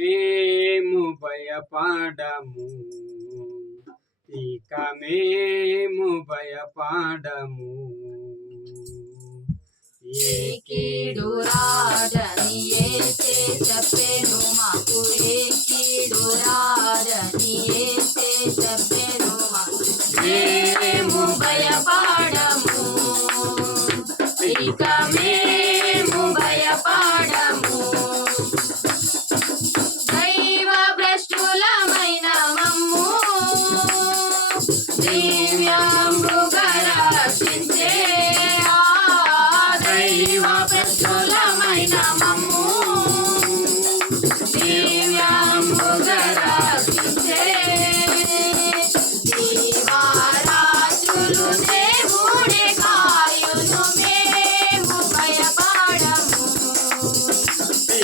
మేము భయపడము, ఇక మేము భయపడము. ఏ కీడు రాదని యేసే చెప్పెను మాకు, ఏ కీడు రాదని యేసే చెప్పెను మాకు. మేము భయపడము, ఇక మేము భయపడము. దైవ భ్రష్టులమైన మమ్ము దివ్యంబుగా రక్షించే, దైవ భ్రష్టులమైన మమ్ము దివ్యంబుగా రక్షించే. దీవారాత్రులు దేవుడే కాయును, మేము భయపడము,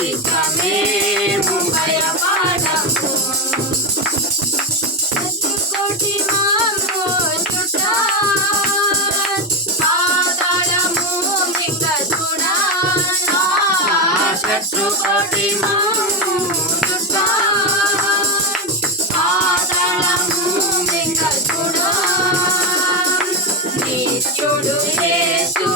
ఇక మేము భయపడము. కోటి మాము చుట్ట పాతాళము మింగ చూడ, శత్రుకోటి మాము చుట్ట పాతాళము మింగ చూడ. నిత్యుడు యేసు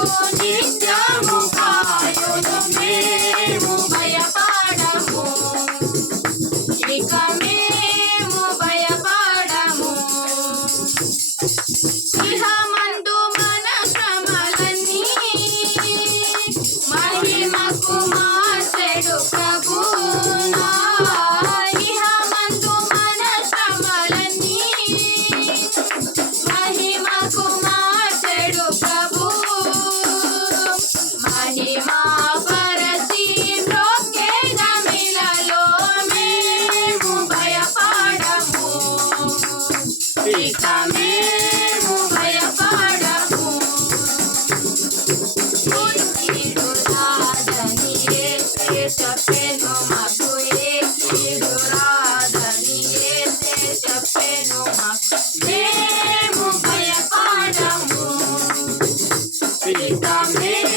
నిత్యము కాయును, మేము భయపడము, ఇక మేము భయపడము. ఇహమందు మన శ్రమలన్నీ మహిమకు మార్చెడు ప్రభు. ఇహమందు మన శ్రమలన్నీ మహిమకు మార్చెడు ప్రభు. మహిమా పరచి మ్రొక్కెదమిలలో మేము భయపడము, ఇక మేము భయపడము. ఏ కీడు రాదని యేసే చెప్పెను మాకు, ఏ కీడు రాదని యేసే చెప్పెను మాకు. మేము భయపడము, ఇక మేము